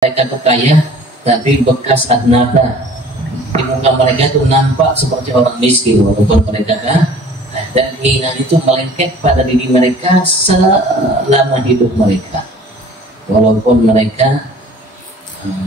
mereka itu kaya, tapi bekas adnata di muka mereka itu nampak seperti orang miskin walaupun mereka kaya. Dan keinginan itu melengket pada diri mereka selama hidup mereka, walaupun mereka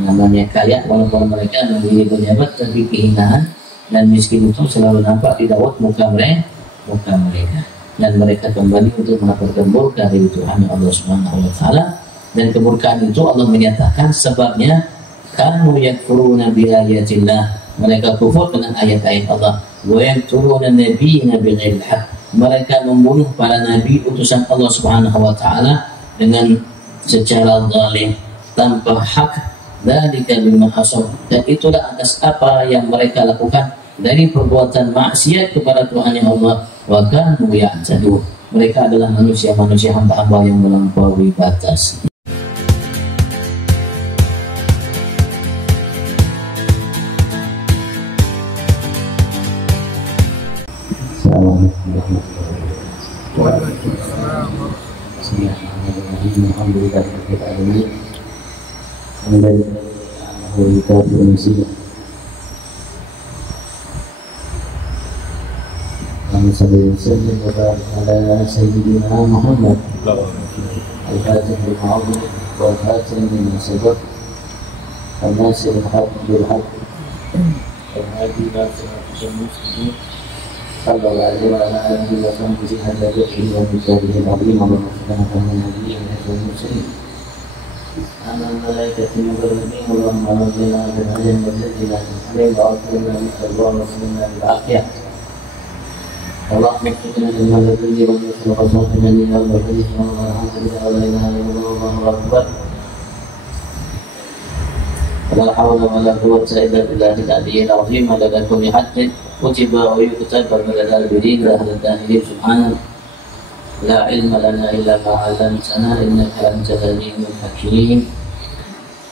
namanya kaya, walaupun mereka memiliki pejabat, tapi keinginan dan miskin itu selalu nampak di raut muka mereka, dan mereka kembali untuk melaporkan murka dari Tuhan Allah Subhanahu wa Ta'ala. Dan kemurkaan itu Allah menyatakan sebabnya kanu yakfuruna bi ayatillah, mereka kufur dengan ayat-ayat Allah, wa yaqtuluna nabiyina bighairi haqq, mereka membunuh para nabi utusan Allah Subhanahu wa Ta'ala dengan secara zalim tanpa hak. Dzalika bima asaw, dan itulah atas apa yang mereka lakukan dari perbuatan maksiat kepada Tuhan yang Allah, wa kanu ya'tadun, mereka adalah manusia-manusia hamba-hamba yang melampaui batas. Alhamdulillah kita ini menjadi kita bermusik. Kami sallallahu ala sayyidina Muhammad al-Fatih al-Ma'ruf wal Khatim min sabab al-nasir al-haq bil-haq al-hadi ila siratal mustaqim sallallahu alaihi wa ala alihi wa sahbihi hadallahi wa bihi al-azim wa sallallahu alaihi wa sallam. Anak malaikat yang berlebih Allah maafkan dan hanya berjadilah Amin ba'athulna mitadwa wa sunna al-aqiyah Allah maksudnya dengan lebih wa sallallahu alaihi wa sallam alhamdulillah wa la ilaha illallah wallahu akbar la hawla wa la quwwata illa billahil aliyyil azim. Adada kulli haddin kutiba wa yuktab bil bidin la hadallahi subhanahu la ilma lana illa ma 'allamtana innaka antal alimul hakim.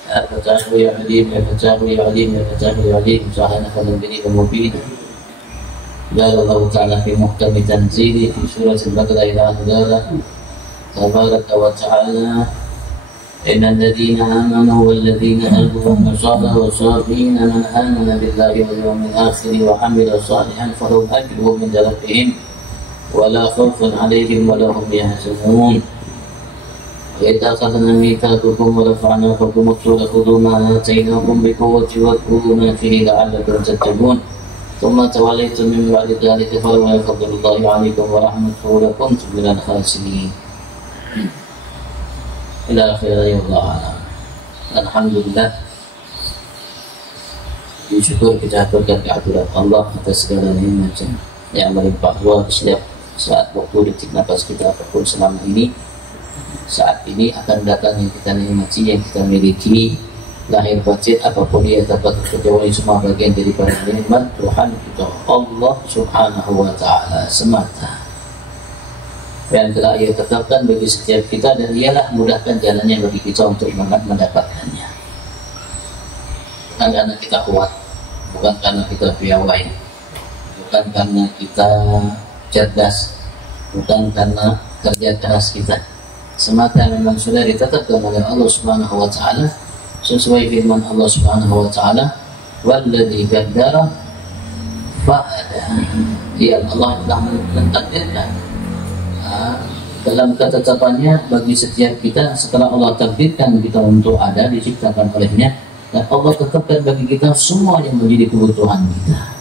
Ya Fatahu ya Alim ya Fatahu ya Alim ya Fatahu ya Alim subhanaka la ilaha illa anta. Qala Allah Ta'ala fi muhkam tanzili fi surah al-Baqarah ila akhirih. Tabaraka wa ta'ala innal ladzina amanu wal ladzina hadu wa sabaru was-sabirina man amana billahi wal yawmil akhir wa 'amila shalihan falahum ajruhum 'inda rabbihim ولا خوف عليهم ولا هم يحزنون. وإذا أخذنا ميثاقكم ورفعنا فوقكم الطور خذوا ما آتيناكم بقوة واذكروا ما فيه لعلكم تتقون ثم توليتم من بعد ذلك فلولا فضل الله عليكم ورحمته لكنتم من الخاسرين. إلى آخره والله أعلم. Alhamdulillah, bersyukur kita aturkan kehadirat Allah atas segala nikmat yang melimpah ruah di setiap saat, waktu, detik, nafas kita apapun selama ini. Saat ini akan datang yang kita nikmati, yang kita miliki, lahir batin apapun ia dapat kecuali semua bagian daripada nikmat Tuhan kita Allah Subhanahu wa Ta'ala semata yang telah ia tetapkan bagi setiap kita, dan ialah mudahkan jalannya bagi kita untuk mendapatkannya. Bukan karena kita kuat, bukan karena kita piawai, bukan karena kita cerdas, bukan karena kerja keras kita, semata memang sudah ditetapkan oleh Allah Subhanahu wa Ta'ala sesuai firman Allah Subhanahu wa Ta'ala, walladzi qaddara fa'ada. Ya, Allah telah mentakdirkan dalam ketetapannya bagi setiap kita. Setelah Allah takdirkan kita untuk ada, diciptakan olehnya, dan Allah tetapkan bagi kita semua yang menjadi kebutuhan kita.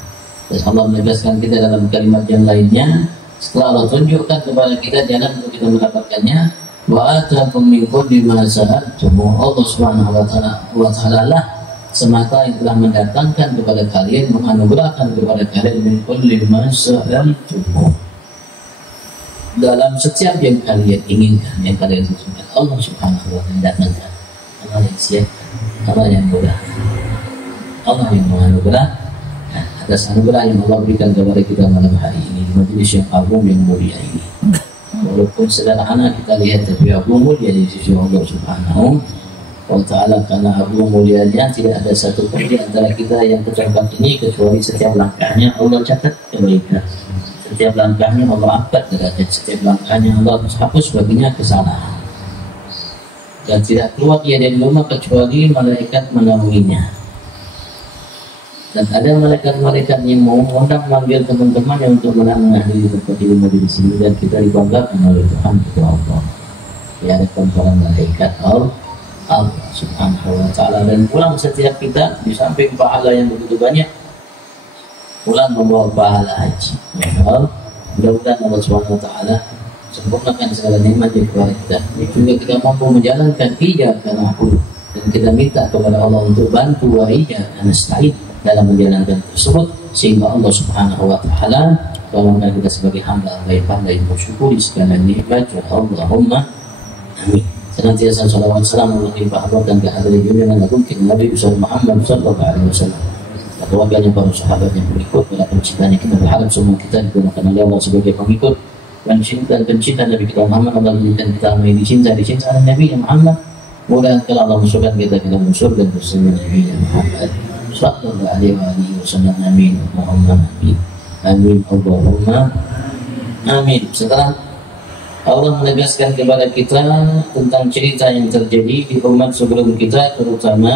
Dan Allah menegaskan kita dalam kalimat yang lainnya, setelah Allah tunjukkan kepada kita jalan untuk kita mendapatkannya, wa atakum min kulli ma sa'altum. Allah Subhanahu wa Ta'ala lah semata yang telah mendatangkan kepada kalian, menganugerahkan kepada kalian min kulli ma sa'altum, dalam setiap yang kalian inginkan, yang kalian butuhkan. Allah Subhanahu wa Ta'ala datangkan, Allah yang siapkan, Allah yang mudah, Allah yang menganugerah. Atas anugerah yang Allah berikan kepada kita malam hari ini di majelis yang agung yang mulia ini, walaupun sederhana kita lihat, tapi agung mulia di sisi Allah Subhanahu wa Ta'ala. Karena agung mulianya tidak ada satu pun di antara kita yang tercatat ini kecuali setiap langkahnya Allah catat kebaikan, setiap langkahnya Allah angkat derajat, setiap langkahnya Allah hapus baginya kesalahan. dan tidak keluar ia dari rumah kecuali malaikat menaunginya. Dan ada malaikat-malaikat yang mau manggil teman-temannya untuk menghadiri tempat ilmu di sini, dan kita dibanggakan oleh Tuhan kita Allah. Ya, ada para malaikat Allah Subhanahu wa Ta'ala, dan pulang setiap kita di samping pahala yang begitu banyak, pulang membawa pahala haji. Mudah-mudahan Allah Subhanahu wa Ta'ala sempurnakan segala nikmat kepada kita. Juga kita mampu menjalankan iyyaka na'budu, dan kita minta kepada Allah untuk bantu wa iyyaka nasta'in dalam menjalankan tersebut, sehingga Allah Subhanahu wa Ta'ala tolongkan kita sebagai hamba yang pandai bersyukur segala nikmat. Allahumma amin. Senantiasa salawat salam melimpah dan kehadiran junjungan agung Nabi Muhammad sallallahu alaihi wasallam, keluarganya, para sahabat yang berikut, para pencintanya. Kita berharap semua kita digunakan oleh Allah sebagai pengikut dan pencinta Nabi kita Muhammad. Allah menjadikan kita dicinta oleh Nabi Muhammad. Mudah-mudahan kalau Allah masukkan kita ke dalam surga bersama Nabi Muhammad sallallahu alaihi wasallam. Amin. Allahumma amin. Amin. Allahumma amin. Setelah Allah menegaskan kepada kita tentang cerita yang terjadi di umat sebelum kita, terutama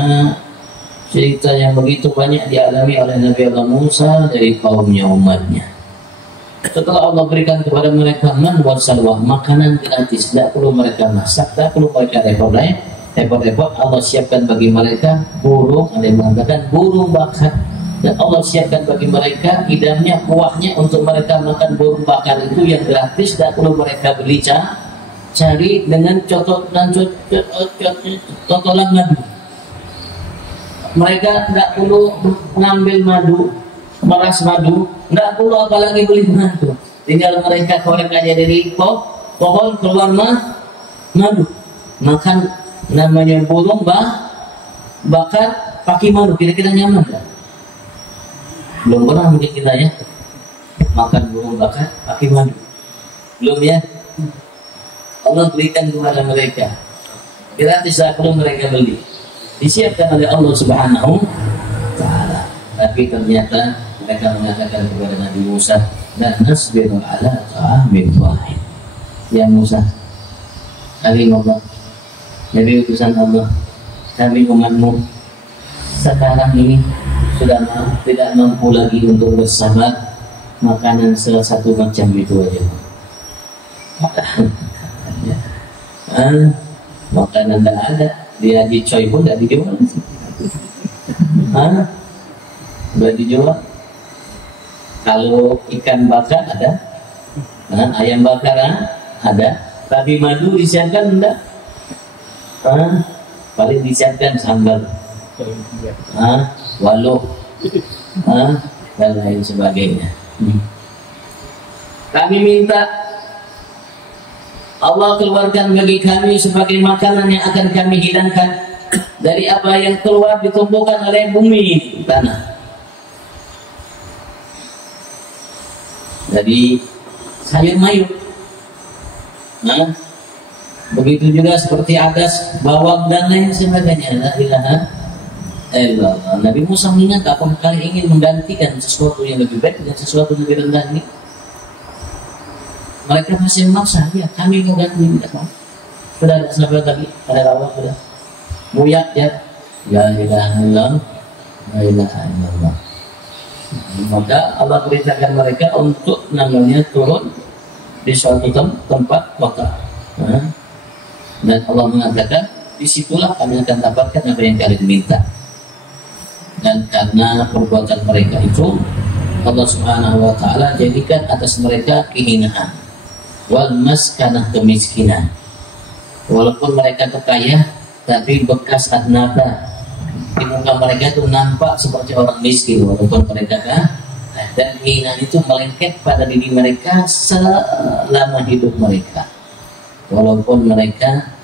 cerita yang begitu banyak dialami oleh Nabi Allah Musa dari kaumnya, umatnya. Setelah Allah berikan kepada mereka man wa salwa, makanan gratis, tidak perlu mereka masak, tidak perlu mereka repot-repot. Allah siapkan bagi mereka burung, ada yang mengatakan burung bakar, dan Allah siapkan bagi mereka hidangnya, kuahnya untuk mereka makan burung bakar itu yang gratis, tidak perlu mereka beli cari dengan totolan madu. Mereka tidak perlu mengambil madu, meras madu, tidak perlu apalagi beli madu. Tinggal mereka korek aja dari pohon keluar madu, makan namanya burung bakar pakai madu. Kira-kira nyaman kan? Belum pernah mungkin kita ya makan burung bakar pakai madu, belum ya. Allah berikan kepada mereka gratis, tak perlu mereka beli, disiapkan oleh Allah Subhanahu wa Ta'ala. Tapi ternyata mereka mengatakan kepada Nabi Musa, la nasbiru ala ta'amin wahid. Ya Musa, kami Allah, Nabi utusan Allah, kami umatmu sekarang ini sudah tidak mampu lagi untuk bersabar makanan salah satu macam itu aja. Makanan tidak ada, dia dicoy pun tidak dijual. Sudah dijual. Kalau ikan bakar ada, ayam bakar ada, tapi madu disiapkan enggak. Paling disiapkan sambal, waluh, dan lain sebagainya. Kami minta Allah keluarkan bagi kami sebagai makanan yang akan kami hilangkan dari apa yang keluar ditumbuhkan oleh bumi tanah. Jadi sayur mayur. Begitu juga seperti adas, bawang dan lain sebagainya. La ilaha illallah. Nabi Musa mengingat apakah kalian ingin menggantikan sesuatu yang lebih baik dengan sesuatu yang lebih rendah ini? Mereka masih memaksa, ya kami mau ganti, tidak mau. Sudah ada sahabat tadi, ada rawat sudah. Muyak ya, la ilaha illallah, la ilaha illallah. Maka Allah perintahkan mereka untuk namanya turun di suatu tempat kota. Dan Allah mengatakan, disitulah kami akan dapatkan apa yang kalian minta. Dan karena perbuatan mereka itu, Allah Subhanahu wa Ta'ala jadikan atas mereka kehinaan wal maskanah, kemiskinan. Walaupun mereka kaya, tapi bekas adnata di muka mereka itu nampak seperti orang miskin. Walaupun mereka kaya, dan kehinaan itu melengket pada diri mereka selama hidup mereka. Walaupun mereka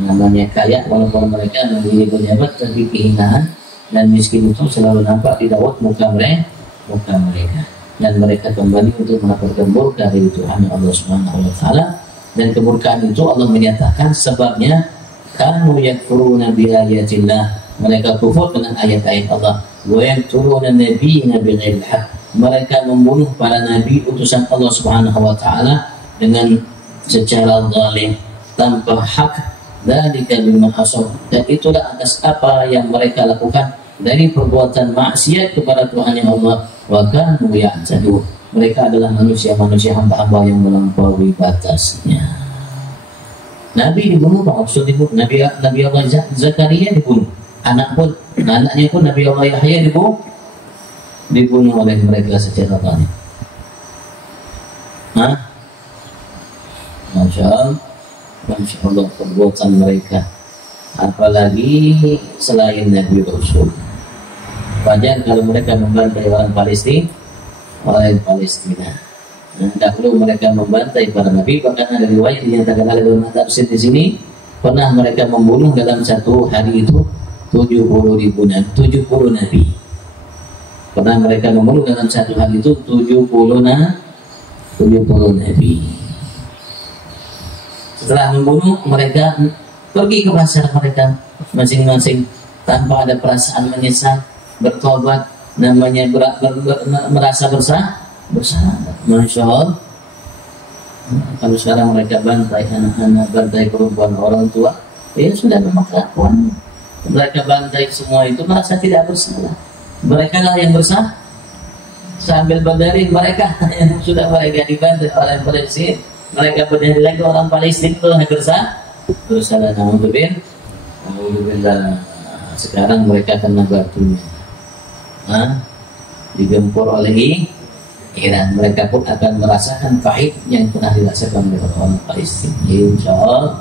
namanya kaya, walaupun mereka memiliki pejabat, tapi kehinaan dan miskin itu selalu nampak di raut muka mereka. Dan mereka kembali untuk mendapatkan murka dari Tuhan Allah Subhanahu wa Ta'ala. Dan kemurkaan itu Allah menyatakan sebabnya kanu yakfuruna bi ayatillah, mereka kufur dengan ayat-ayat Allah, wa yaqtuluna nabiyina bighairi haqq, mereka membunuh para nabi utusan Allah Subhanahu wa Ta'ala dengan secara zalim, tanpa hak, dzalika bima asaw, dan itulah atas apa yang mereka lakukan dari perbuatan maksiat kepada Tuhan yang Allah, wa kanu ya'tadun, mereka adalah manusia-manusia hamba-hamba yang melampaui batasnya. Nabi dibunuh, maksud dibunuh. Nabi Allah Zakaria dibunuh, anaknya pun Nabi Allah Yahya dibunuh oleh mereka secara zalim. Masya Allah perbuatan mereka, apalagi selain Nabi Rasul. Wajar kalau mereka membantai orang Palestina. Dahulu mereka membantai para nabi, bahkan ada riwayat dinyatakan oleh ulama tafsir di sini, pernah mereka membunuh dalam satu hari itu 70.000 nabi. Pernah mereka membunuh dalam satu hari itu 70 nabi. Setelah membunuh, mereka pergi ke pasar mereka masing-masing tanpa ada perasaan menyesal, bertobat, namanya merasa bersalah. Masya Allah. Kalau sekarang mereka bantai anak-anak, bantai perempuan, orang tua, ya sudah memang kelakuan. Mereka bantai semua itu merasa tidak bersalah. Mereka lah yang bersalah. Sambil berdalih mereka yang sudah mereka dibantai oleh Palestina, mereka berdalih lagi orang Palestina itu yang bersalah. Alhamdulillah. Sekarang mereka kena batunya, digempur oleh Iran. Mereka pun akan merasakan pahit yang pernah dirasakan oleh orang Palestina, insyaallah.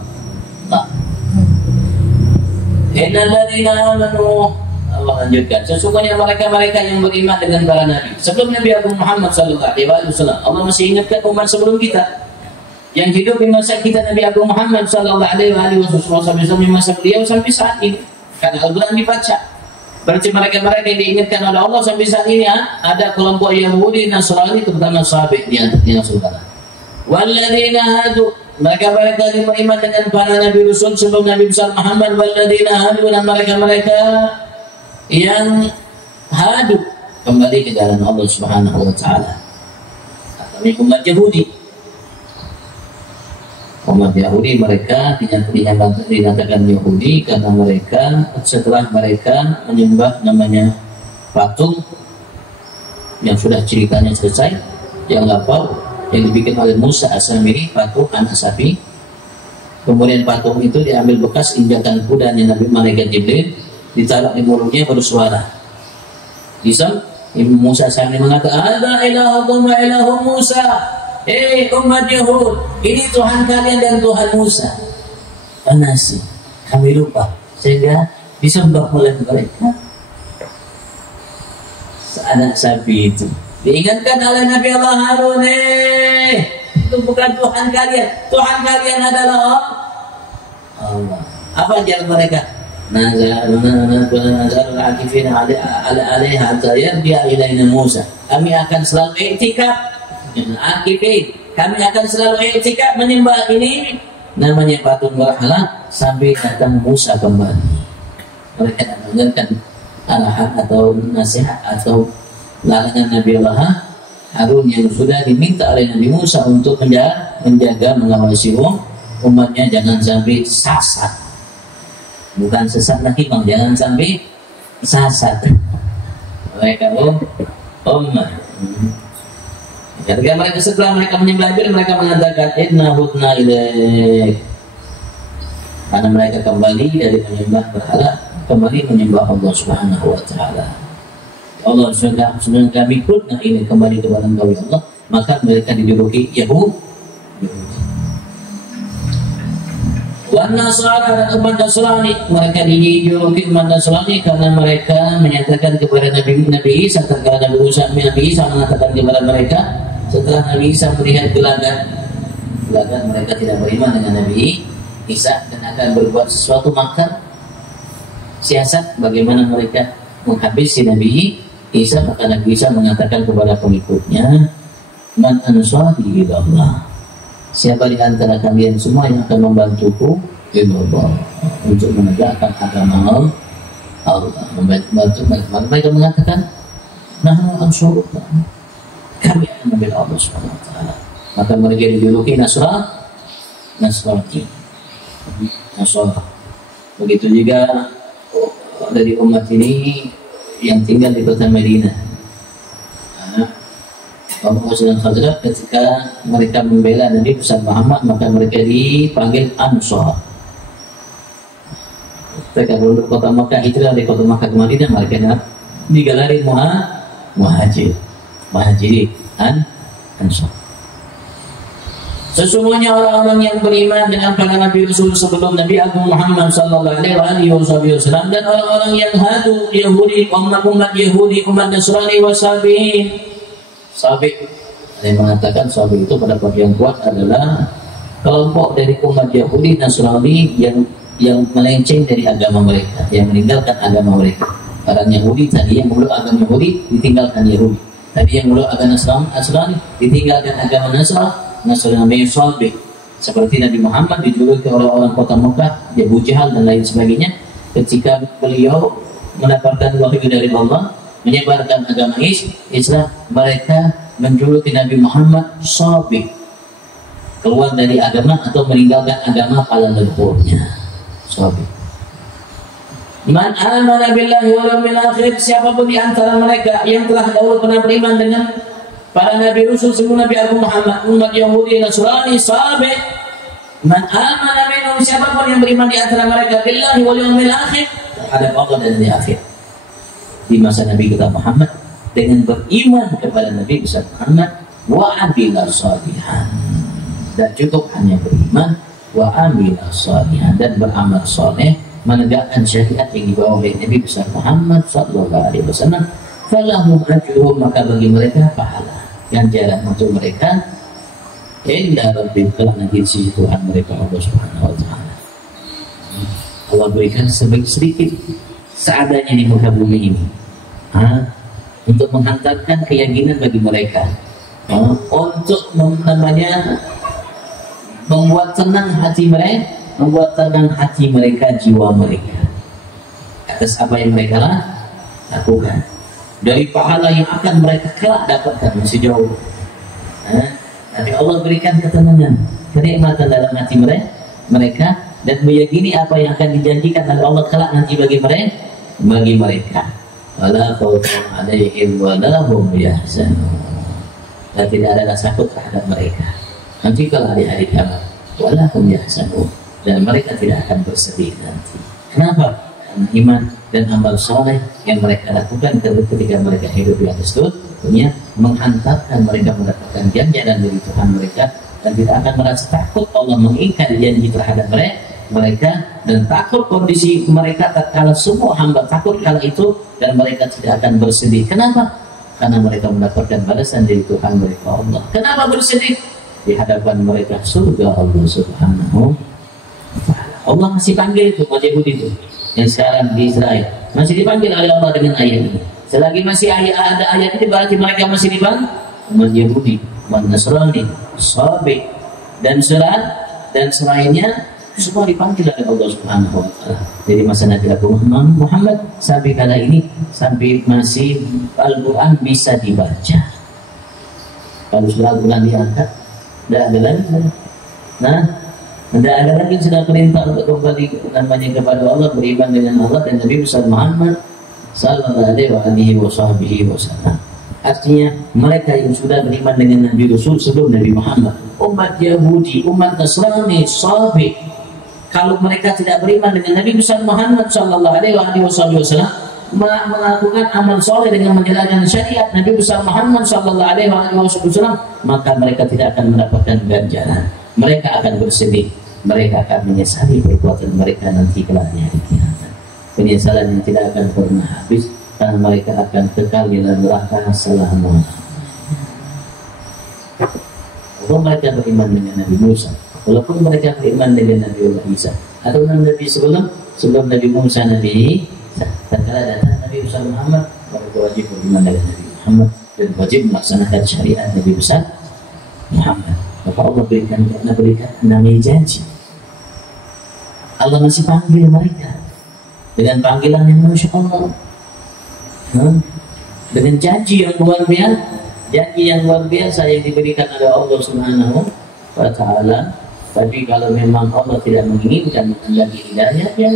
Innalladzina amanu, Allah lanjutkan, sesungguhnya mereka-mereka yang beriman dengan para nabi sebelum Nabi Agung Muhammad SAW. Allah masih ingatkan umat sebelum kita yang hidup di masa kita, Nabi Agung Muhammad SAW di masa beliau sampai saat ini, karena Al-Quran dibaca. Berarti mereka-mereka yang diingatkan oleh Allah sampai saat ini, ada kelompok Yahudi, Nasrani, terutama sahabat di antaranya saudara. Walladzina hadu, mereka-mereka yang beriman dengan para nabi rasul sebelum Nabi besar Muhammad. Walladzina hadu, dan mereka-mereka yang hadu kembali ke jalan Allah Subhanahu wa taala. Atau umat Yahudi. Umat Yahudi mereka dinyatakan Yahudi karena mereka setelah mereka menyembah namanya patung yang sudah ceritanya selesai, yang lapau, yang dibikin oleh Musa As-Samiri, patung anak sapi. Kemudian patung itu diambil bekas injakan kudanya Nabi malaikat Jibril, ditaruh di mulutnya bersuara. Musa As-Samiri mengatakan, "Ada ilahukum wa ilahu Musa." Umat Yahud, ini Tuhan kalian dan Tuhan Musa. Anasi, kami lupa, sehingga disembah oleh mereka. Anak sapi itu diingatkan oleh Nabi Allah Harun, itu bukan Tuhan kalian. Tuhan kalian adalah Allah. Apa jalan mereka? Kami akan selalu iktikaf. Kami akan selalu i'tikaf menyembah ini namanya patung berhala sampai datang Musa kembali. Mereka mendengarkan arahan atau nasihat atau larangan Nabi Allah Harun yang sudah diminta oleh Nabi Musa untuk menjaga mengawasi umatnya jangan sampai sasat. Bukan sesat lagi bang, jangan sampai sasat. Mereka umat. Ketika mereka setelah mereka menyembah Ibil, mereka mengatakan inna hudna ilaik, karena mereka kembali dari menyembah berhala, kembali menyembah Allah Subhanahu wa taala. Allah sudah kami hudna ini kembali kepada Engkau ya Allah, maka mereka dijuluki Yahudi. Wan Nasara, dan umat Nasrani, mereka dijuluki umat Nasrani karena mereka menyatakan kepada Nabi Isa, kepada Nabi Isa mengatakan kepada mereka setelah Nabi Isa melihat gelagat mereka tidak beriman dengan Nabi Isa dan akan berbuat sesuatu makar siasat bagaimana mereka menghabisi Nabi Isa. Maka Nabi Isa mengatakan kepada pengikutnya, man ansari ilallah, siapa di antara kalian semua yang akan membantuku ilallah untuk menegakkan agama Allah, membantu mereka mengatakan nahnu ansurullah, kami akan membela Allah Subhanahu wa taala. Maka mereka dijuluki Nasrani. Nasara. Begitu juga dari umat ini yang tinggal di kota Madinah. Abu dan Khazraj ketika mereka membela Nabi besar Muhammad, maka mereka dipanggil Ansar. Ketika penduduk kota Makkah hijrah dari kota Makkah ke Madinah, mereka digelari Muhajirin Ansar. Sesungguhnya orang-orang yang beriman dengan para Nabi Rasul sebelum Nabi Agung Muhammad sallallahu alaihi wasallam dan orang-orang yang hadu Yahudi, umat Yahudi, umat Nasrani wasabiin. Sabi, saya mengatakan sabi itu pendapat yang kuat adalah kelompok dari umat Yahudi Nasrani yang melenceng dari agama mereka, yang meninggalkan agama mereka. Orang Yahudi tadi yang meluk agama Yahudi ditinggalkan Yahudi. Tadi yang meluk agama Nasrani ditinggalkan agama Nasrani Sabi. Seperti Nabi Muhammad dijuluki oleh orang kota Mekah, Abu Jahal dan lain sebagainya. Ketika beliau mendapatkan wahyu dari Allah, menyebarkan agama Islam, mereka menjuluki Nabi Muhammad Sabi, keluar dari agama atau meninggalkan agama pada leluhurnya. Sabi. Man amana billahi wal yawmil akhir, siapapun di antara mereka yang telah dahulu pernah beriman dengan para Nabi Rasul sebelum Nabi Agung Muhammad, umat Yahudi Nasrani Sabi. Man amana minhum, siapapun yang beriman di antara mereka billahi wal yawmil akhir, terhadap Allah dan hari akhir. Di masa Nabi kita Muhammad, dengan beriman kepada Nabi besar Muhammad, wa amila shalihan, dan cukup hanya beriman, wa amila shalihan, dan beramal saleh, menegakkan syariat yang dibawa oleh Nabi besar Muhammad sallallahu alaihi wasallam, falahum ajruhum, maka bagi mereka pahala ganjaran untuk mereka inda rabbihim, nanti di sisi Tuhan mereka Allah Subhanahu wa taala. Allah berikan sedikit seadanya di muka bumi ini, untuk menghantarkan keyakinan bagi mereka, untuk membuat tenang hati mereka, jiwa mereka atas apa yang mereka lakukan, dari pahala yang akan mereka kelak dapatkan masih jauh. Tapi Allah berikan ketenangan, kenikmatan dalam hati mereka, dan meyakini apa yang akan dijanjikan oleh Allah kelak nanti bagi mereka. Wala khaufun 'alaihim wa la hum yahzanun. Dan tidak ada rasa takut terhadap mereka nanti kalau hari-hari kiamat. Wala hum yahzanun, dan mereka tidak akan bersedih nanti. Kenapa? Karena iman dan amal saleh yang mereka lakukan ketika mereka hidup di atas dunia menghantarkan mereka mendapatkan ganjaran dari Tuhan mereka, dan tidak akan merasa takut Allah mengingkari janji terhadap mereka, dan takut kondisi mereka tatkala semua hamba takut kala itu, dan mereka tidak akan bersedih. Kenapa? Karena mereka mendapatkan balasan dari Tuhan mereka Allah. Kenapa bersedih? Di hadapan mereka surga Allah Subhanahu wa ta'ala. Allah masih panggil itu umat Yahudi itu yang sekarang di Israel, masih dipanggil oleh Allah dengan ayat ini. Selagi masih ada ayat ini, berarti mereka masih dipanggil umat Yahudi, umat Nasrani, Sabi, dan selainnya semua dipanggil oleh Allah Subhanahu wa ta'ala. Dari masa Nabi Muhammad sampai kala ini, sampai masih Al-Quran bisa dibaca. Kalau sudah Al-Quran diangkat, tidak ada lagi. Tidak ada lagi sudah perintah untuk kembali namanya kepada Allah, beriman dengan Allah dan Nabi besar Muhammad sallallahu alaihi wasallam. Artinya mereka yang sudah beriman dengan Nabi Rasul sebelum Nabi Muhammad, umat Yahudi, umat Nasrani, Sabi, kalau mereka tidak beriman dengan Nabi besar Muhammad sallallahu alaihi wasallam, melakukan amal soleh dengan menjalankan syariat Nabi besar Muhammad sallallahu alaihi wasallam, maka mereka tidak akan mendapatkan ganjaran. Mereka akan bersedih, mereka akan menyesali perbuatan mereka nanti kelak di hari kiamat. Penyesalan yang tidak akan pernah habis, karena mereka akan kekal di dalam neraka selama. Walaupun mereka beriman dengan Nabi Musa, walaupun mereka beriman dengan Nabi Isa, atau Nabi sebelum Nabi Musa, Nabi Isa, tatkala datang Nabi besar Muhammad, mereka wajib beriman dengan Nabi Muhammad dan wajib melaksanakan syariat Nabi besar Muhammad. Maka Allah berikan namanya janji. Allah masih panggil mereka dengan panggilan yang Masya Allah, dengan janji yang luar biasa, yang diberikan oleh Allah Subhanahu wa ta'ala Tapi kalau memang Allah tidak menginginkan lagi hidayah, ya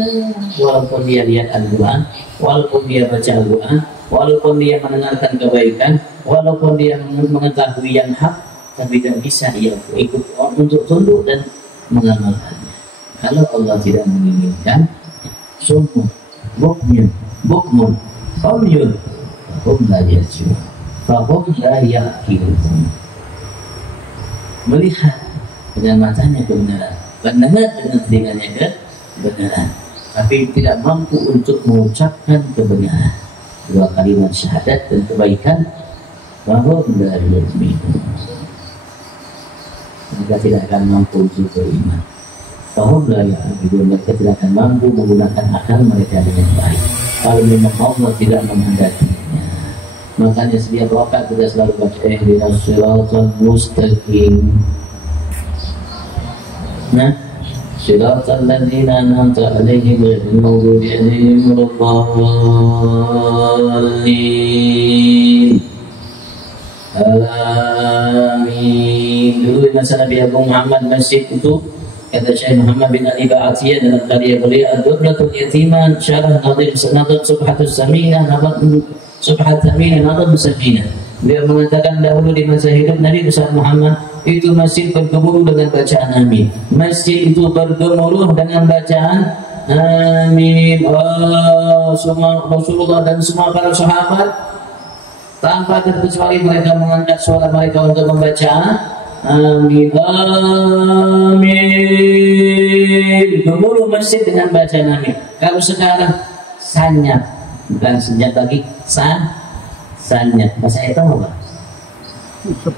walaupun dia lihat Al-Quran, walaupun dia baca Al-Quran, walaupun dia mendengarkan kebaikan, walaupun dia mengetahui yang hak, tapi tidak bisa ia ikut untuk tunduk dan mengamalkannya. Kalau Allah tidak menginginkan, summun, bukmun, umyun, fahum la yarji'un, fahum la ya'qilun. Melihat dengan matanya kebenaran, mendengar dengan telinganya kebenaran, tapi tidak mampu untuk mengucapkan kebenaran. Dua kalimat syahadat dan kebaikan, fahum la yarji'un. Mereka tidak akan mampu untuk beriman. Fahum la yarji'un. Mereka tidak akan mampu menggunakan akal mereka dengan baik. Kalau memang Allah tidak menghendakinya. Makanya setiap rakaat kita selalu baca ihdinas siratal mustaqim. Nah, siratal ladzina an'amta 'alaihim ghairil maghdubi 'alaihim waladdallin. Amin. Dulu di masa Nabi Agung Muhammad masjid itu, kata Syekh Muhammad bin Ali Ba'atiyah dalam karya beliau Ad-Durratul Yatiman Syarah Nadim Subhatus Saminah Subhat Saminah Nadim Saminah. Beliau mengatakan dahulu di masa hidup Nabi besar Muhammad itu masjid bergemuruh dengan bacaan amin. Masjid itu bergemuruh dengan bacaan amin. Semua Rasulullah dan semua para sahabat tanpa terkecuali mereka mengangkat suara mereka untuk membaca amin, amin. Gemuruh masjid dengan bacaan amin. Kalau sekarang sanyat, bukan senjat lagi, sanyat. Bahasa itu apa?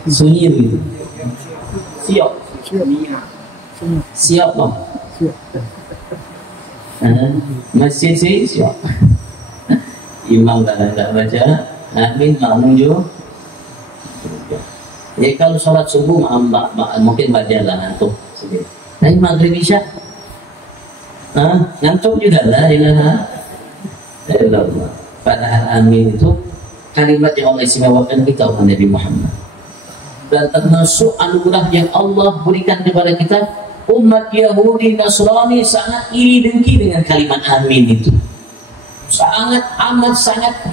Sunyi gitu. Siok. Siok dong. Masjid sih siok. Imam kalau nggak baca amin, makmum juga. Ya kalau sholat subuh mungkin baca lah ngantuk sedikit. Tapi maghrib isya, ngantuk juga lah. Padahal amin itu kalimat yang Allah istimewakan kita oleh Nabi Muhammad. Dan termasuk anugerah yang Allah berikan kepada kita. Umat Yahudi Nasrani sangat iri dengki dengan kalimat amin itu. Sangat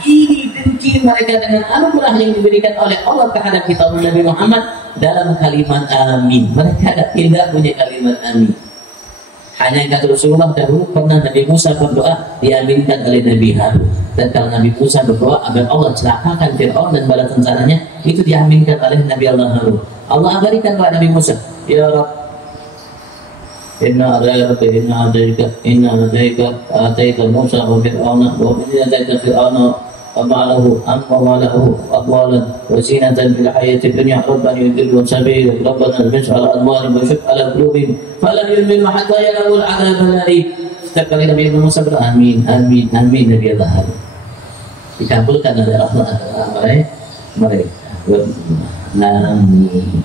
iri dengki mereka dengan anugerah yang diberikan oleh Allah terhadap kita Nabi Muhammad dalam kalimat amin. Mereka tidak punya kalimat amin. Hanya kata Rasulullah dahulu pernah Nabi Musa berdoa diaminkan oleh Nabi Harun. Dan kalau Nabi Musa berdoa agar Allah celakakan Fir'aun dan bala tentaranya, itu diaminkan oleh Nabi Allah Harun. Allah abadikan kepada Nabi Musa, ya Rabb, inna adaika ataika Musa wa Fir'auna wa inna ataika Fir'auna وَمَعَلَهُ أَمْوَالًا وَزِينَةً فِي الْحَيَاةِ الدُّنْيَا رَبَّنَا يُضِلُّوا عَنْ سَبِيلِكَ رَبَّنَا اطْمِسْ عَلَى أَمْوَالِهِمْ وَاشْدُدْ عَلَى قُلُوبِهِمْ فَلَا يُؤْمِنُوا حَتَّى يَرَوُا الْعَذَابَ الْأَلِيمَ. Setiap kali Nabi Musa berdoa amin, amin, amin, Nabi Allah Harun dikabulkan oleh Allah mereka. Amin.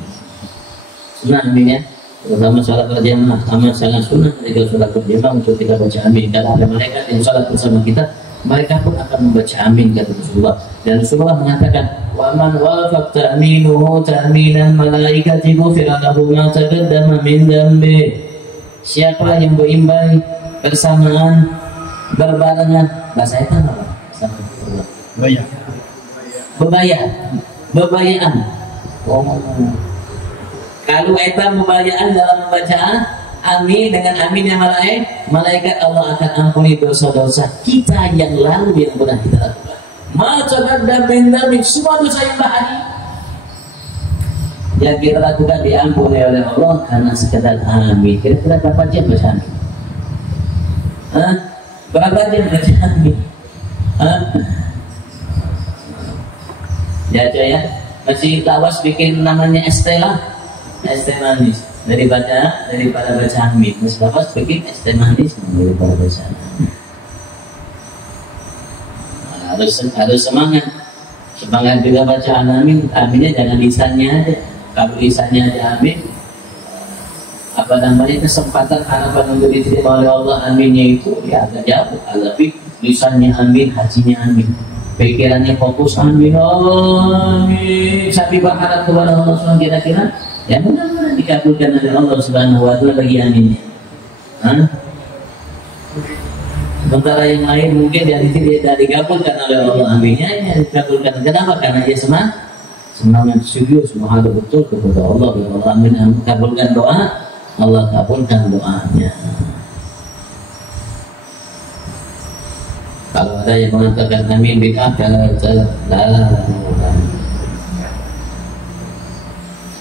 Sunnah aminnya, terutama sholat berjamaah, amat sangat sunnah ketika sholat berjamaah untuk kita baca amin. Kalau ada malaikat yang sholat bersama kita, mereka pun akan membaca amin, kata Rasulullah. Dan Rasulullah mengatakan, wa man wafaq ta'minuhu ta'minan malaikati ghufira lahu ma taqaddama min dhanbi. Siapa yang berimbang bersamaan berbarengan, bahasa itu apa? Bebayaan. Kalau eta bebayaan dalam membaca amin dengan amin yang malaikat Allah akan ampuni dosa-dosa kita yang lalu yang pernah kita lakukan. Macam dan semua dosa yang bahari yang kita lakukan diampuni oleh Allah karena sekedar amin. Kira-kira berapa jam baca amin? Berapa jam baca amin? Ya, masih tawas bikin namanya Estela, es teh manis. Daripada baca amin, Mustafa bikin es teh manis daripada baca amin. Harus semangat juga bacaan amin. Aminnya jangan lisannya aja. Kalau lisannya aja amin, kesempatan harapan untuk diterima oleh Allah aminnya itu ya agak jauh. Tapi lisannya amin, hatinya amin, pikirannya fokus amin, amin. Sampai berharap kepada Allah SWT, kira-kira Ya mudah-mudahan dikabulkan oleh Allah Subhanahu wa taala bagi aminnya. Sementara yang lain mungkin yang tidak dikabulkan oleh Allah aminnya, yang dikabulkan. Kenapa? Karena dia semangat sujud subhanallah betul kepada Allah. Ya Allah amin, kabulkan doa, Allah kabulkan doanya. Kalau ada yang mengatakan amin bid'ah,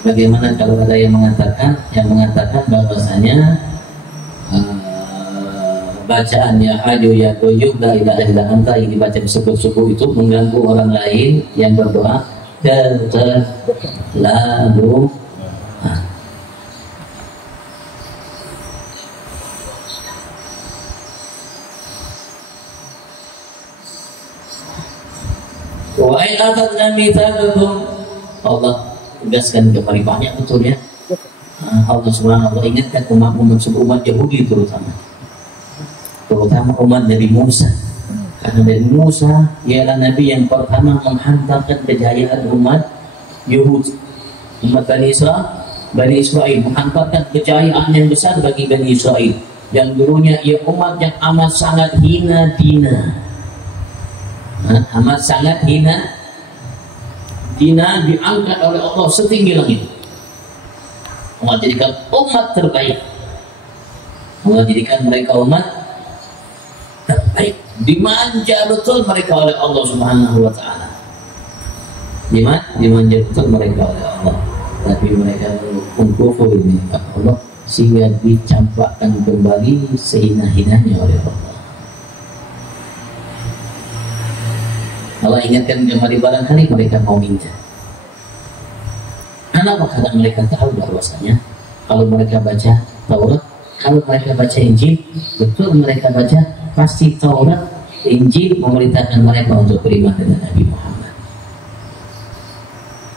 bagaimana kalau ada yang mengatakan bahwasanya bacaan ya hayu ya qayyum la ilaha illa anta yang dibaca di subuh itu mengganggu orang lain yang berdoa lalu wa in akhadna mitsaqakum, Allah tegaskan kembali banyak betul ya. Allah Subhanahu wa taala ingatkan umat Yahudi terutama umat Nabi Musa, karena Nabi Musa ialah Nabi yang pertama menghantarkan kejayaan umat Yahudi, umat Bani Israel menghantarkan kejayaan yang besar bagi Bani Israel yang dulunya ia umat yang amat sangat hina dina, amat sangat hina diangkat oleh Allah setinggi langit. Allah jadikan umat terbaik, Allah jadikan mereka umat terbaik, dimanja betul mereka oleh Allah Subhanahu wa taala. Dimanja betul mereka oleh Allah, tapi mereka kufur ini Allah sehingga dicampakkan kembali sehina-hinanya oleh Allah. Allah ingatkan kembali barangkali mereka mau minta. Kenapa? Karena mereka tahu bahwasanya kalau mereka baca Taurat, kalau mereka baca Injil, betul mereka baca pasti Taurat, Injil memerintahkan mereka untuk beriman dengan Nabi Muhammad.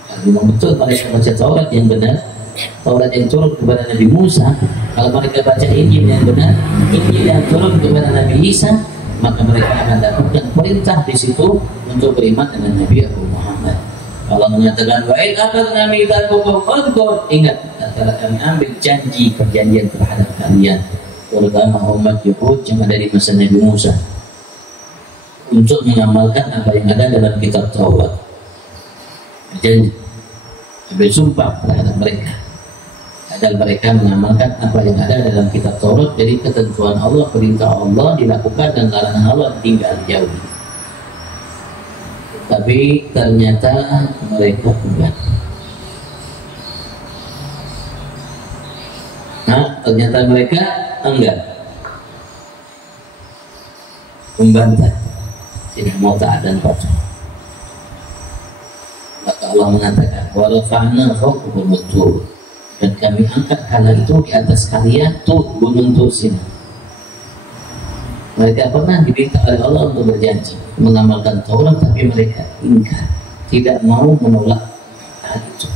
Kalau betul mereka baca Taurat yang benar, Taurat yang turun kepada Nabi Musa, kalau mereka baca Injil yang benar, Injil yang turun kepada Nabi Isa, maka mereka akan dapatkan perintah di situ untuk beriman dengan Nabi Muhammad. Kalau menyatakan wa'id akhadna mitsaqakum udhkur, ingat antara kami ambil perjanjian terhadap kalian, terutama umat Yahud yang ada di masa Nabi Musa, untuk mengamalkan apa yang ada dalam kitab Taurat. Jadi ambil sumpah terhadap mereka agar mereka mengamalkan apa yang ada dalam kitab Taurat. Jadi ketentuan Allah, perintah Allah dilakukan dan larangan Allah tinggal jauh. Tapi ternyata mereka enggak. Ternyata mereka enggak, membantah, tidak mau taat dan patuh. Maka Allah mengatakan wa rafa'na fawqakum at-tur, dan kami angkat kala itu di atas kalian tuh gunung Tur Sina. Mereka pernah diminta oleh Allah untuk berjanji mengamalkan Taurat, tapi mereka ingkar, tidak mau menolak hal itu.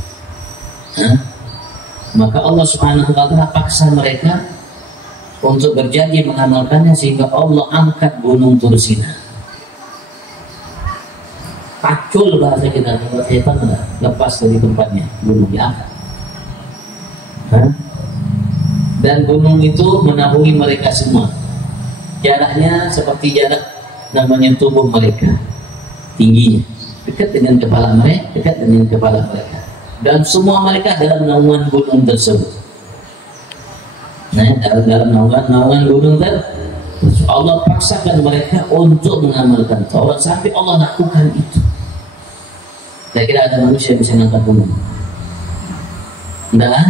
Maka Allah Subhanahu wa taala paksa mereka untuk berjanji mengamalkannya, sehingga Allah angkat gunung Tur Sina. Pacul bahasa kita, kalau setan lepas dari tempatnya, gunung diangkat. Dan gunung itu menaungi mereka semua. Jaraknya seperti jarak namanya tubuh mereka, tingginya dekat dengan kepala mereka, dan semua mereka dalam naungan gunung tersebut. Dalam naungan gunung tersebut, Allah paksakan mereka untuk mengamalkan Taurat sampai Allah lakukan itu. Kira-kira ada manusia yang bisa mengangkat gunung? Tidak.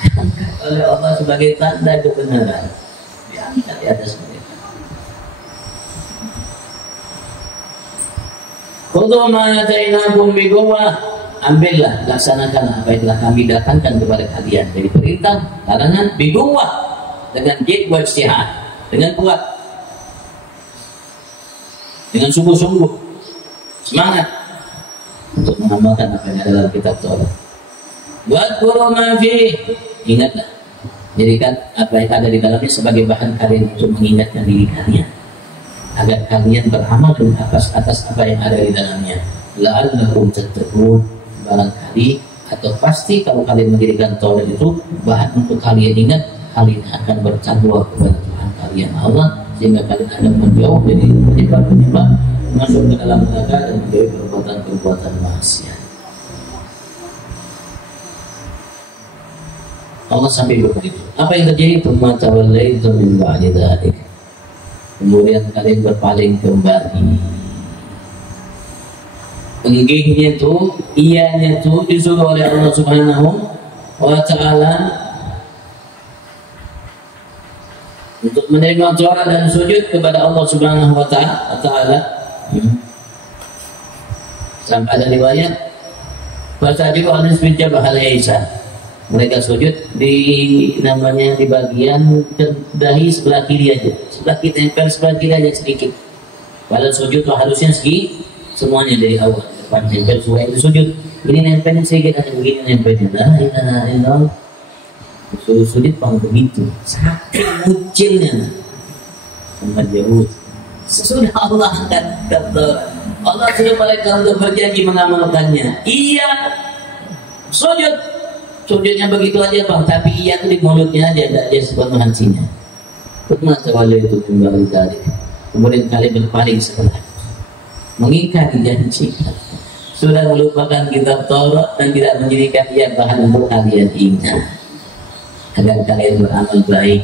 Diangkat oleh Allah sebagai tanda kebenaran, diangkat di atas mereka. Khudhu ma atainakum biquwwah, ambillah, laksanakan apa yang telah kami datangkan kepada kalian dari perintah, larangan, biquwwah, dengan jid wa ijtihad, dengan kuat, dengan sungguh-sungguh, semangat untuk mengamalkan apa yang ada dalam kitab Taurat. Wadhkuru ma fi, ingatlah, jadikan apa yang ada di dalamnya sebagai bahan kalian untuk mengingatkan diri kalian, agar kalian beramal atas apa yang ada di dalamnya. La'allakum tattaqun, barangkali atau pasti kalau kalian mendirikan tauhid itu bahan untuk kalian ingat, kalian akan bertakwa kepada Tuhan kalian Allah, sehingga kalian akan menjauh dari penyebab-penyebab masuk ke dalam neraka dan menjauhi perbuatan-perbuatan maksiat. Allah sampai begitu. Apa yang terjadi? Tumatawallaitum min ba'di dzalik. Kemudian kalian berpaling kembali. Enggihnya itu, iyanya itu disuruh oleh Allah Subhanahu wa Ta'ala untuk menerima doa dan sujud kepada Allah Subhanahu wa Ta'ala. Sampai ada riwayat fasajidu al-nisbi jabah al-Isa. Mereka sujud di namanya di bagian dahi sebelah kiri aja, sebelah kiri, tempel sebelah kiri aja sedikit. Padahal sujud tuh harusnya segi semuanya dari awal depan tempel supaya itu sujud. Ini nempelnya sedikit aja begini nempelnya. Nah, ini sujud pang begitu, saking kecilnya sangat jauh. Sesudah Allah angkat Allah sudah mereka untuk berjanji mengamalkannya. Iya, sujud. Sujudnya begitu aja bang, tapi iya tuh di mulutnya aja, tidak dia sebab menghasinya. Tumatawallaitum min ba'di dzalik. Kemudian kalian berpaling setelah itu, mengingkari janji, sudah melupakan kitab Taurat dan tidak menjadikan ia bahan untuk kalian ingat agar kalian beramal baik.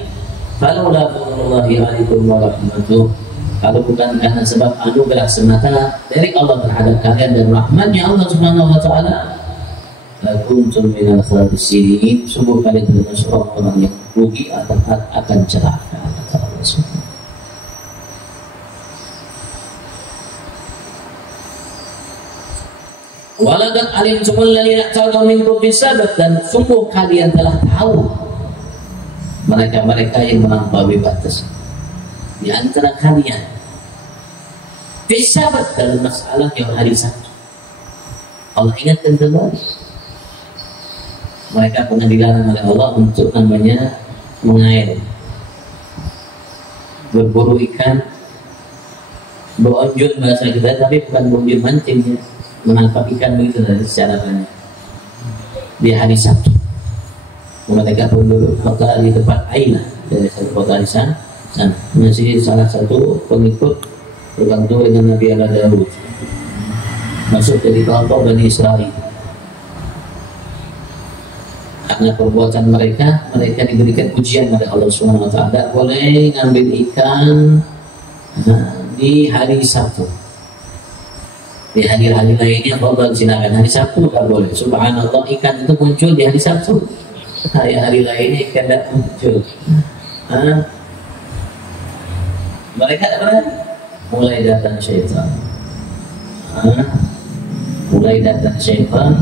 Falaula fadlullahi 'alaikum wa rahmatuh. Kalau bukan karena sebab anugerah semata dari Allah terhadap kalian dan rahmatnya Allah Subhanahu wa Ta'ala, lakuntum minal khasirin, sungguh kalian termasuk orang yang rugi atau akan celaka. Kata Allah Subhanahu. Walaqad alimtumul ladzina i'tadaw minkum bisabat, dan sungguh kalian telah tahu mereka-mereka yang melampaui batas di antara kalian bisabat dalam masalah yang hari Sabtu. Allah ingatkan kembali. Mereka pernah dilarang oleh Allah untuk namanya mengair, berburu ikan, beronjol bahasa kita, tapi bukan beronjol mancingnya, menangkap ikan begitu dari secara banyak di hari Sabtu. Mereka penduduk kota di tempat Aila, dari satu kota di sana, masih salah satu pengikut terbantu dengan Nabi Allah Daud, masuk dari kelompok Bani Israel. Karena perbuatan mereka diberikan ujian oleh Allah Subhanahu wa Ta'ala. Tidak boleh ngambil ikan di hari Sabtu. Di hari-hari lainnya Allah silakan, hari Sabtu tidak boleh. Subhanallah, ikan itu muncul di hari Sabtu. Hari-hari lainnya ikan tidak muncul. Mereka apa? Mulai datang syaitan. Mulai datang syaitan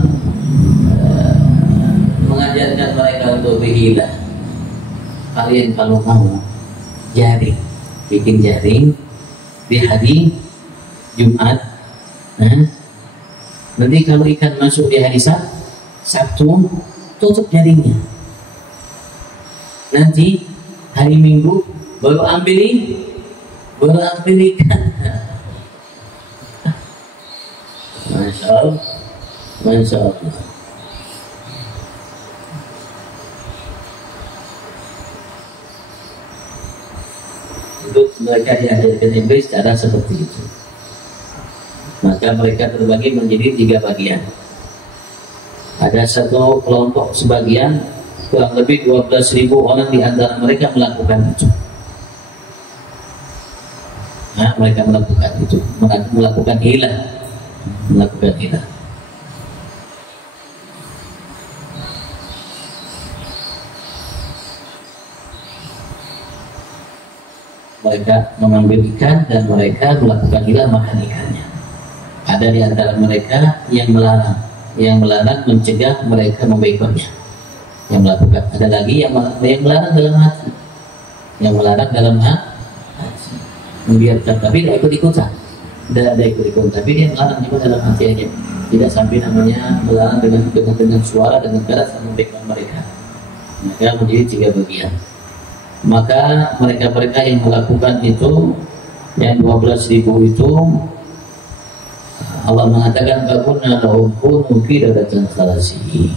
mengajarkan mereka untuk berhilah. Kalian kalau mau jaring, bikin jaring di hari Jumat, nanti kalau ikan masuk di hari Sabtu, tutup jaringnya. Nanti hari Minggu baru ambil ikan. Masya Allah, Masya Allah. Untuk mereka diajarkan iblis cara seperti itu. Maka mereka terbagi menjadi 3 bagian. Ada satu kelompok sebagian, kurang lebih 12.000 orang di antara mereka melakukan itu. Mereka melakukan itu, melakukan hilah. Mereka mengambil ikan dan mereka melakukan hilah makan ikannya. Ada di antara mereka yang melarang mencegah mereka memboikotnya, yang melakukan. Ada lagi yang melarang dalam hati, membiarkan, tapi tidak ikut-ikutan, tapi dia melarang juga dalam hati aja, tidak sampai namanya melarang dengan suara, dengan keras memboikot mereka. Maka menjadi 3 bagian. Maka mereka-mereka yang melakukan itu, yang 12.000 itu, Allah mengatakan bakunna lahum kunu qiradatan khasi'in.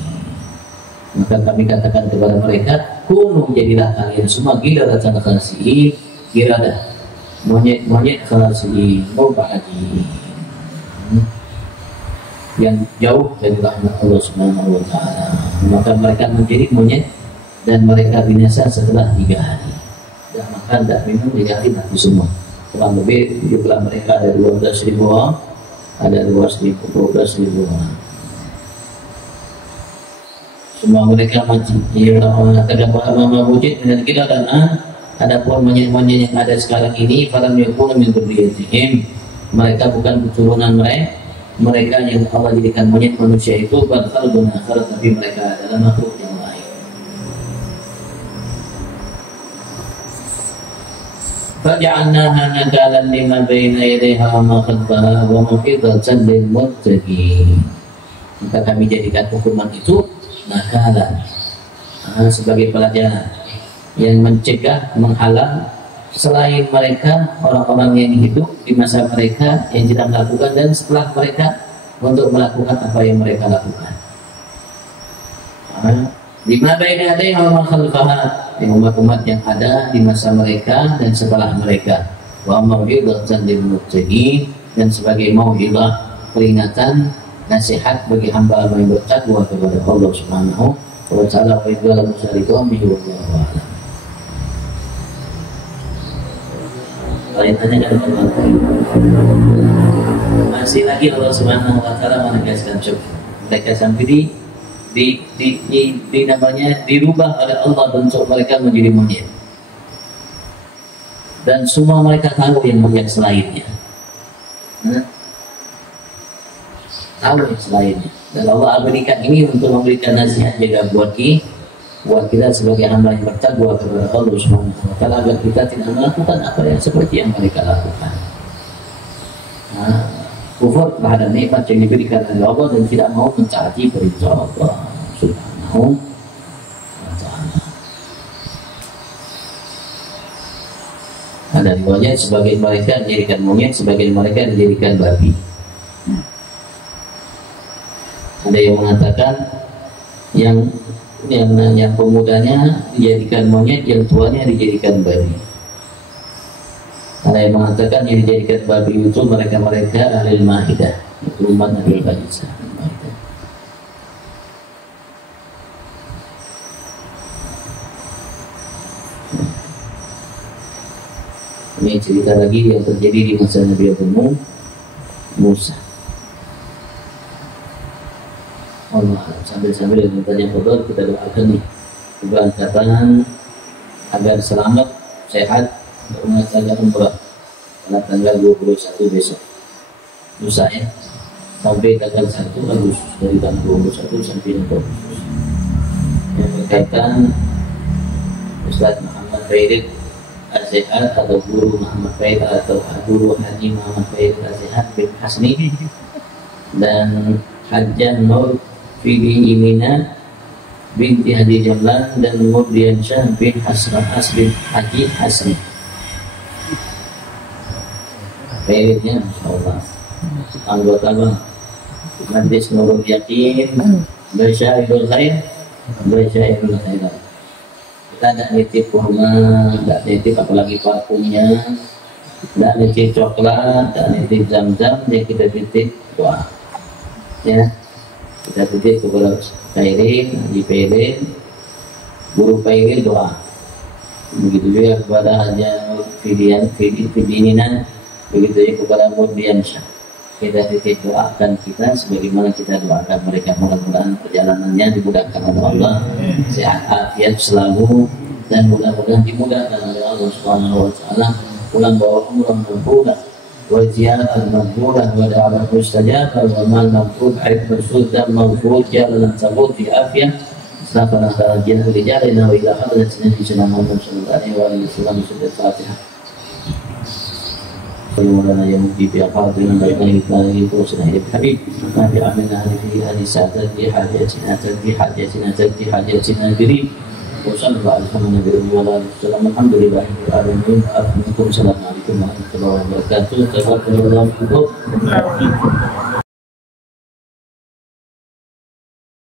Maka kami katakan kepada mereka, kunu jadilah kalian semua qiradatan khasi'in, qiradah monyet khasi'in, mubadin, yang jauh dari rahmat Allah Subhanahu wa taala. Maka mereka menjadi monyet dan mereka binasa setelah 3 hari. Tidak makan, tidak minum, 3 hari mati semua. Kurang lebih jumlah mereka ada 12.000 orang, ada 12.000 orang. Semua mereka mati. Ia mengatakan bahwa wujud dengan kita dan ada pun monyet-monyet yang ada sekarang ini falam yakunu min dzurriyyatihim, mereka bukan keturunan mereka yang Allah jadikan monyet manusia itu bakal benar, tapi mereka adalah makhluk yang lain. Faja'alnaha nakalan lima baina yadayha wa ma khalfaha wa mau'izatan lil muttaqin. Maka kami jadikan hukuman itu nakalan, sebagai pelajaran yang mencegah, menghalang selain mereka, orang-orang yang hidup di masa mereka yang tidak melakukan dan setelah mereka untuk melakukan apa yang mereka lakukan. Lima baina yadayha wa ma khalfaha, umat-umat yang ada di masa mereka dan setelah mereka. Wa mau'izatan lil muttaqin, dan sebagai mau'izah, peringatan, nasihat bagi hamba yang bertakwa kepada Allah Subhanahu wa taala. Wa idza musaliqami wa ta'ala. Kaitannya dengan masih lagi Allah Subhanahu wa taala menegaskan syukur. Mereka sampai namanya dirubah oleh Allah bentuk mereka menjadi monyet. Dan semua mereka tahu yang selainnya. Tahu yang selainnya. Dan Allah berikan ini untuk memberikan nasihat juga buat kita sebagai hamba yang bertakwa kepada Allah Subhanahu wa taala, agar kita tidak melakukan apa yang seperti yang mereka lakukan. Kufur terhadap nikmat yang diberikan oleh Allah dan tidak mau mentaati perintah Allah Subhanahu wa taala. Ada riwayat sebagian mereka dijadikan monyet, sebagian mereka dijadikan babi. Ada yang mengatakan yang pemudanya dijadikan monyet, yang tuanya dijadikan babi. Ada yang mengatakan yang dijadikan babi itu mereka ahli Maidah, itu umat Nabi Isa. Ini cerita lagi yang terjadi di masa Nabi Musa. Allah sambil bertanya kepada kita doakan nih keberangkatan agar selamat, sehat, melaksanakan umrah pada tanggal 21 besok lusa ya, sampai tanggal 1 Agustus, dari tanggal 21 sampai 1 Agustus, yang berkaitan Ustaz Muhammad Farid Az-Zihad atau Guru Muhammad Farid atau Guru Haji Muhammad Farid Az-Zihad bin Hasni dan Hajjan Nur Fidi Imina binti Hadi Jamlan dan Murdian Syah bin Hasrahas bin Haji Hasni. Faridnya insyaAllah anggota Majlis Nurul Yakin, Basyairul Khair, Basyairul Khair. Kita tidak nitip kurma, tidak nitip apalagi parfumnya, tidak nitip coklat, tidak nitip zam-zam, yang kita titip doa. Ya, kita titip kepada Khairin, Haji Khairin, Guru Khairin doa. Begitu juga kepada Haji Fidininan, begitu juga kepada Murdian Syah. Kita titip doakan kita sebagaimana kita doakan mereka, mudah-mudahan perjalanannya dimudahkan oleh Allah, sehat afiat selalu, dan mudah-mudahan dimudahkan oleh Allah Subhanahu wa taala, pulang bawa umrah mabrurah wa ziarah mabrurah wa da'wah mustajabah wa mal mabrur haid bersudah mabrur jalan sabut fi afiyah safana kharajan li jalina wa ila hadratina fi Muhammad sallallahu alaihi wasallam. Al-Fatihah. Semoga yang mungkin dia dengan baik lagi terus hidup Habib. Nabi amin ahli ahli sa'adat di hajatina tadi hajatina diri. Wassalamualaikum warahmatullahi wabarakatuh. Assalamualaikum warahmatullahi wabarakatuh.